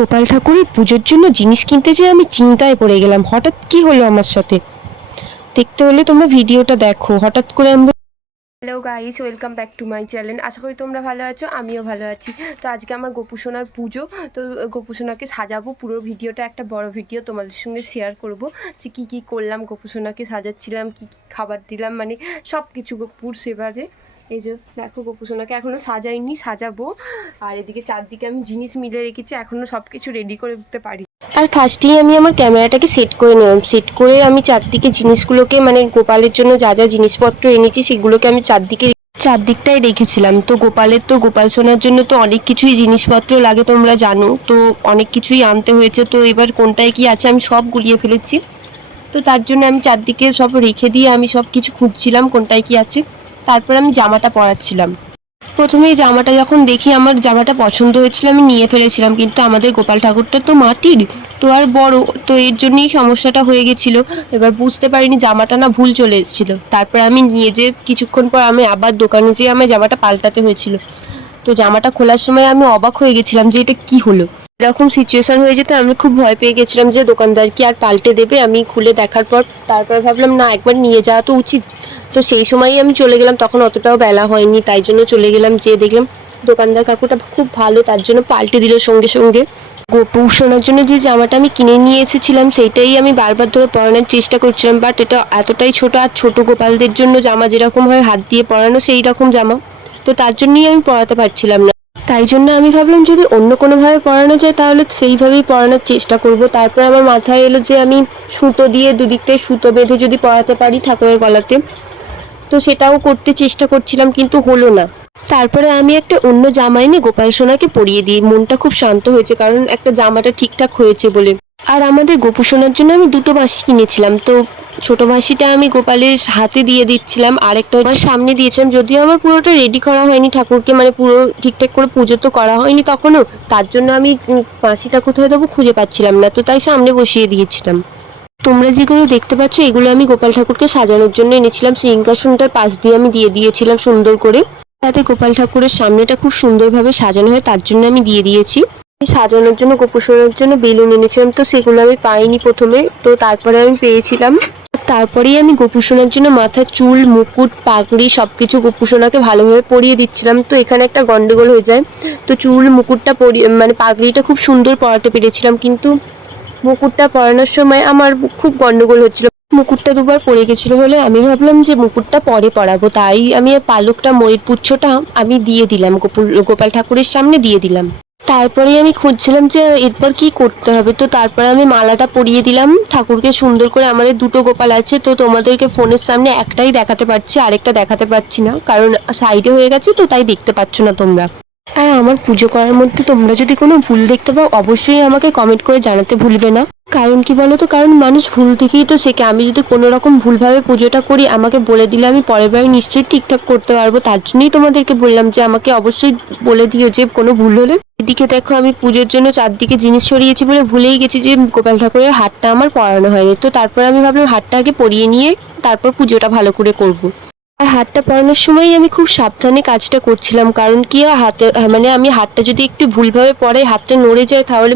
গোপাল ঠাকুরের পুজোর জন্য জিনিস কিনতে যেয়ে আমি চিন্তায় পড়ে গেলাম। হঠাৎ কি হলো আমার সাথে, দেখতে হলে তোমরা ভিডিওটা দেখো। হঠাৎ করে আমি hello guys, welcome back to my channel. আশা করি তোমরা ভালো আছো, আমিও ভালো আছি। তো আজকে আমার গোপুসোনার পুজো, তো গোপুসোনাকে সাজাবো। পুরো ভিডিওটা একটা বড় ভিডিও তোমাদের সঙ্গে শেয়ার করব, যে কী কী করলাম, গোপুসোনাকে সাজাচ্ছিলাম, কী কী খাবার দিলাম, মানে সব কিছু গোপুর সেবারে। এই যে দেখো, গোপুসোনাকে এখনও সাজাইনি, সাজাবো। আর এদিকে চারদিকে আমি জিনিস মিলে রেখেছি, এখনও সব কিছু রেডি করে উঠতে পারি। আর ফার্স্টেই আমি আমার ক্যামেরাটাকে সেট করে নিলাম। সেট করে আমি চারদিকে জিনিসগুলোকে, মানে গোপালের জন্য যা যা জিনিসপত্র এনেছি সেগুলোকে আমি চারদিকটাই রেখেছিলাম। তো গোপাল সোনার জন্য তো অনেক কিছুই জিনিসপত্র লাগে, তোমরা জানো। তো অনেক কিছুই আনতে হয়েছে। তো এবার কোনটায় কি আছে আমি সব গুলিয়ে ফেলেছি। তো তার জন্য আমি চারদিকে সব রেখে দিয়ে আমি সব কিছু খুঁজছিলাম কোনটায় কি আছে। তারপর আমি জামাটা পরাচ্ছিলাম। প্রথমে এই জামাটা যখন দেখি, আমার জামাটা পছন্দ হয়েছিল, আমি নিয়ে ফেলেছিলাম। কিন্তু আমাদের গোপাল ঠাকুরটা তো মাটির, তো আর বড়, তো এর জন্যই সমস্যাটা হয়ে গেছিলো। এবার বুঝতে পারিনি জামাটা না ভুল চলে এসেছিল। তারপর আমি নিয়ে যে কিছুক্ষণ পর আমি আবার দোকানে যেয়ে আমার জামাটা পাল্টাতে হয়েছিল। তো জামাটা খোলার সময় আমি অবাক হয়ে গেছিলাম যে এটা কি হলো। এরকম সিচুয়েশন হয়ে যেতে আমি খুব ভয় পেয়ে গেছিলাম যে দোকানদার কি আর পাল্টে দেবে। আমি খুলে দেখার পর তারপর ভাবলাম না, একবার নিয়ে যাওয়া তো উচিত। তো সেই সময়ই আমি চলে গেলাম, তখন অতটাও বেলা হয়নি, তাই জন্য চলে গেলাম। যেয়ে দেখলাম দোকানদার কাকুটা খুব ভালো, তার জন্য পাল্টে দিল সঙ্গে সঙ্গে। গোপুর শোনার জন্য যে জামাটা আমি কিনে নিয়ে এসেছিলাম সেইটাই আমি বারবার ধরে পরানোর চেষ্টা করছিলাম, বাট এটা এতটাই ছোট, আর ছোট গোপালদের জন্য জামা যেরকম হয় হাত দিয়ে পরানো সেই রকম জামা, তো তার জন্যই আমি পরাতে পারছিলাম না। তাই জন্য আমি ভাবলাম যদি অন্য কোনোভাবে পরানো যায় তাহলে সেইভাবেই পরানোর চেষ্টা করব। তারপর আমার মাথায় এলো যে আমি সুতো দিয়ে দুদিকটায় সুতো বেঁধে যদি পরাতে পারি ঠাকুরের গলাতে, তো সেটাও করতে চেষ্টা করছিলাম, কিন্তু হলো না। তারপরে আমি একটা অন্য জামা এনে গোপাল সোনাকে পরিয়ে দিই। মনটা খুব শান্ত হয়েছে, কারণ একটা জামাটা ঠিকঠাক হয়েছে বলে। আর আমাদের গোপু সোনার জন্য আমি দুটো বাঁশি কিনেছিলাম। তো ছোট বাঁশিটা আমি গোপালের হাতে দিয়ে দিচ্ছিলাম, আরেকটা আমার সামনে দিয়েছিলাম। যদিও আমার পুরোটা রেডি করা হয়নি ঠাকুরকে, মানে পুরো ঠিকঠাক করে পুজো তো করা হয়নি তখনও। তার জন্য আমি বাঁশিটা কোথায় দেবো খুঁজে পাচ্ছিলাম না, তো তাই সামনে বসিয়ে দিয়েছিলাম। তোমরা যেগুলো দেখতে পাচ্ছ এগুলো আমি গোপাল ঠাকুরকে সাজানোর জন্য এনেছিলাম। সিংহাসনটার পাশ দিয়ে আমি দিয়ে দিয়েছিলাম সুন্দর করে, যাতে গোপাল ঠাকুরের সামনেটা খুব সুন্দরভাবে সাজানো হয়, তার জন্য আমি দিয়ে দিয়েছি। সাজানোর জন্য গোপুসোনার জন্য বেলুন এনেছিলাম, তো সেগুলো আমি পাইনি প্রথমে, তো তারপরে আমি পেয়েছিলাম। তারপরেই আমি গোপুসোনার জন্য মাথার চুল, মুকুট, পাগড়ি সবকিছু গোপুসোনাকে ভালোভাবে পরিয়ে দিচ্ছিলাম। তো এখানে একটা গন্ডগোল হয়ে যায়। তো চুল, মুকুটটা পরিয়ে, মানে পাগড়িটা খুব সুন্দর পরাতে পেরেছিলাম, কিন্তু মুকুটটা পরানোর সময় আমার খুব গন্ডগোল হচ্ছিল। মুকুটটা দুবার পড়ে গেছিল বলে আমি ভাবলাম যে মুকুটটা পরে পরাবো, তাই আমি পালকটা, ময়ূর পুচ্ছটা আমি দিয়ে দিলাম, গোপাল ঠাকুরের সামনে দিয়ে দিলাম। তারপরে আমি খুঁজছিলাম যে এরপর কি করতে হবে। তো তারপরে আমি মালাটা পরিয়ে দিলাম ঠাকুরকে সুন্দর করে। আমাদের দুটো গোপাল আছে, তো তোমাদেরকে ফোনের সামনে একটাই দেখাতে পারছি, আরেকটা দেখাতে পারছি না, কারণ সাইডে হয়ে গেছে, তো তাই দেখতে পাচ্ছ না তোমরা। আর আমার পুজো করার মধ্যে তোমরা যদি কোনো ভুল দেখতে পাও অবশ্যই আমাকে কমেন্ট করে জানাতে ভুলবে না। কারণ কি বলো তো, কারণ মানুষ ভুল থেকেই তো শেখে। আমি যদি কোনো রকম ভুলভাবে পুজোটা করি আমাকে বলে দিলে আমি পরের বার নিশ্চয়ই ঠিকঠাক করতে পারবো। তার জন্যই তোমাদেরকে বললাম যে আমাকে অবশ্যই বলে দিও যে কোনো ভুল হলে। এদিকে দেখো, আমি পুজোর জন্য চারদিকে জিনিস সরিয়েছি বলে ভুলেই গেছি যে গোপাল ঠাকুরের হাতটা আমার পরানো হয়নি। তো তারপর আমি ভাবলাম হাতটা আগে পরিয়ে নিয়ে তারপর পুজোটা ভালো করে করবো। আর হাতটা পরানোর সময় আমি খুব সাবধানে কাজটা করছিলাম, কারণ কি হাতে, মানে আমি হাতটা যদি একটু ভুলভাবে পরে হাতটা নড়ে যায় তাহলে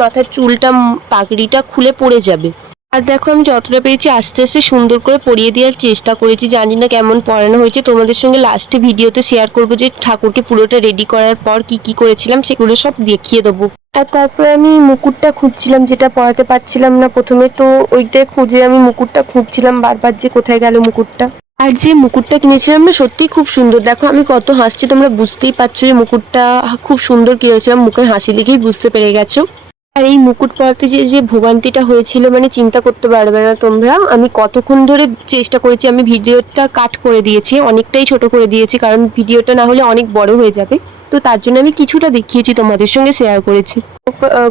মাথার চুলটা, পাগড়িটা খুলে পড়ে যাবে। আর দেখো, আমি যতটা পেরেছি আস্তে আস্তে সুন্দর করে পরিয়ে দেওয়ার চেষ্টা করেছি। জানি না কেমন পরানো হয়েছে, তোমাদের সঙ্গে লাস্টে ভিডিওতে শেয়ার করবো যে ঠাকুরকে পুরোটা রেডি করার পর কি কি করেছিলাম সেগুলো সব দেখিয়ে দেবো। আর তারপরে আমি মুকুটটা খুঁজছিলাম, যেটা পরাতে পারছিলাম না প্রথমে, তো ওইটা খুঁজে আমি মুকুটটা খুঁজছিলাম বারবার যে কোথায় গেল মুকুটটা। আর যে মুকুটটা কিনেছিলাম না, সত্যিই খুব সুন্দর। দেখো আমি কত হাসছি, তোমরা বুঝতেই পারছো যে মুকুটটা খুব সুন্দর কিনেছিলাম, মুখের হাসি লিখেই বুঝতে পেরে গেছো। আর এই মুকুট পরাতে যে যে ভোগান্তিটা হয়েছিল, মানে চিন্তা করতে পারবে না তোমরা। আমি কতক্ষণ ধরে চেষ্টা করেছি, আমি ভিডিওটা কাট করে দিয়েছি, অনেকটাই ছোট করে দিয়েছি, কারণ ভিডিওটা না হলে অনেক বড় হয়ে যাবে। তো তার জন্য আমি কিছুটা দেখিয়েছি, তোমাদের সঙ্গে শেয়ার করেছি।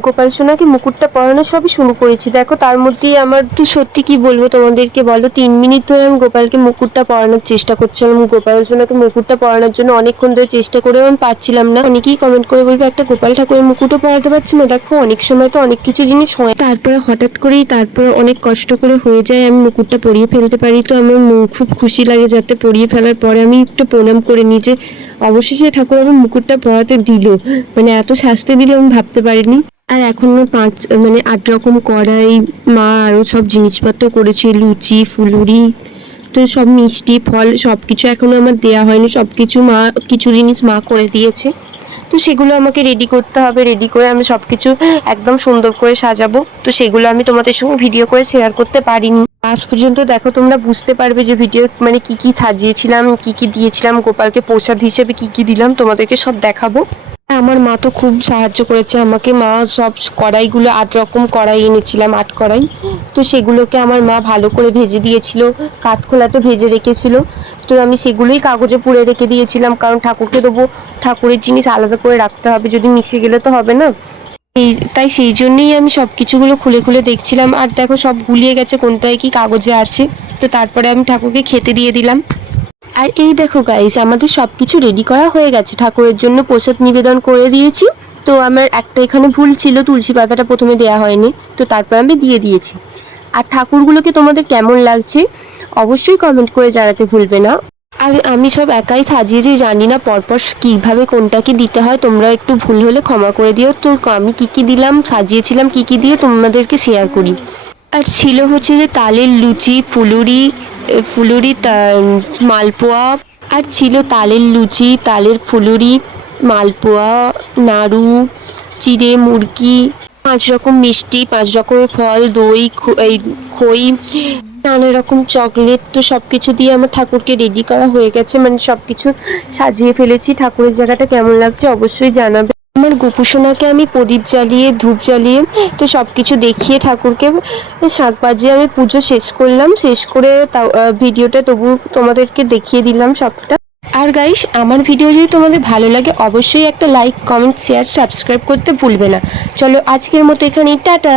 গোপাল সোনাকে মুকুটটা পরানো সবই শুরু করেছি। দেখো তার মধ্যেই আমার তো সত্যি কি বলবো তোমাদেরকে, বলো 3 মিনিট ধরে আমি গোপালকে মুকুটটা পরানোর চেষ্টা করছিলাম। গোপাল সোনাকে মুকুটটা পরানোর জন্য অনেকক্ষণ ধরে চেষ্টা করেও আমি পারছিলাম না। অনেকেই কমেন্ট করে বলবে একটা গোপাল ঠাকুরের মুকুটও পরাতে পারছি না। দেখো অনেক সময় তো অনেক কিছু জিনিস হয়, তারপরে হঠাৎ করেই তারপরে অনেক কষ্ট করে হয়ে যায় আমি মুকুটটা পরিয়ে ফেলতে পারি। তো আমার খুব খুশি লাগে, যাতে পরিয়ে ফেলার পরে আমি একটু প্রণাম করে নিই যে অবশেষে ঠাকুর আমার মুকুটটা পরাতে দিল। মানে এত শাস্তি দিল আমি ভাবতে পারিনি। আর এখনো 8 রকম কড়াই, মা আরও সব জিনিসপত্র করেছে, লুচি, ফুলুরি, তো সব মিষ্টি ফল সব কিছু এখনও আমার দেওয়া হয়নি, সব কিছু মা, কিছু জিনিস মা করে দিয়েছে। তো সেগুলো আমাকে রেডি করতে হবে, রেডি করে আমি সব কিছু একদম সুন্দর করে সাজাবো। তো সেগুলো আমি তোমাদের সঙ্গে ভিডিও করে শেয়ার করতে পারিনি। আজ পর্যন্ত দেখো, তোমরা বুঝতে পারবে যে ভিডিও কী কী সাজিয়েছিলাম, কী দিয়েছিলাম, গোপালকে প্রসাদ হিসেবে কী দিলাম, তোমাদেরকে সব দেখাবো। আমার মা তো খুব সাহায্য করেছে আমাকে। মা সব কড়াইগুলো 8 রকম কড়াই এনেছিলাম, 8 কড়াই, তো সেগুলোকে আমার মা ভালো করে ভেজে দিয়েছিল, কাঠখোলাতে ভেজে রেখেছিল। তো আমি সেগুলোই কাগজে পুড়ে রেখে দিয়েছিলাম, কারণ ঠাকুরকে দেবো, ঠাকুরের জিনিস আলাদা করে রাখতে হবে, যদি মিশে গেলে তো হবে না। তাই সেই জন্যই আমি সব কিছুগুলো খুলে খুলে দেখছিলাম। আর দেখো, সব গুলিয়ে গেছে কোনটায় কি কাগজে আছে। তো তারপরে আমি ঠাকুরকে খেতে দিয়ে দিলাম। আর এই দেখো গাইস, আমাদের সব কিছু রেডি করা হয়ে গেছে, ঠাকুরের জন্য প্রসাদ নিবেদন করে দিয়েছি। তো আমার একটা এখানে ভুল ছিল, তুলসী পাতাটা প্রথমে দেওয়া হয়নি, তো তারপর আমি দিয়ে দিয়েছি। আর ঠাকুরগুলোকে তোমাদের কেমন লাগছে অবশ্যই কমেন্ট করে জানাতে ভুলবে না। আর আমি সব একাই সাজিয়েছি, জানি না পরপর কীভাবে কোনটা কি দিতে হয়, তোমরা একটু ভুল হলে ক্ষমা করে দিও। তো আমি কী কী দিলাম, সাজিয়েছিলাম কী কী দিয়ে, তোমাদেরকে শেয়ার করি। আর ছিল হচ্ছে যে তালের লুচি, ফুলুরি, মালপোয়া। আর ছিল তালের লুচি, তালের ফুলুরি, মালপোয়া, নাড়ু, চিড়ে মুরগি, 5 রকম মিষ্টি, 5 রকমের ফল, দই, খই, নানা রকম চকলেট। তো সব কিছু দিয়ে আমার ঠাকুরকে রেডি করা হয়ে গেছে, সব কিছু সাজিয়ে ফেলেছি। ঠাকুরের জায়গাটা কেমন লাগছে অবশ্যই জানাবে। আমার গোপুসোনাকে আমি প্রদীপ জ্বালিয়ে, ধূপ জ্বালিয়ে, তো সব কিছু দেখিয়ে ঠাকুরকে শাঁখ বাজিয়ে আমি পুজো শেষ করলাম। শেষ করে তাও ভিডিওটা তবু তোমাদেরকে দেখিয়ে দিলাম সবটা। আর গাইস, আমার ভিডিও যদি তোমাদের ভালো লাগে অবশ্যই একটা লাইক, কমেন্ট, শেয়ার, সাবস্ক্রাইব করতে ভুলবে না। চলো আজকের মতো এখানেই, টাটা।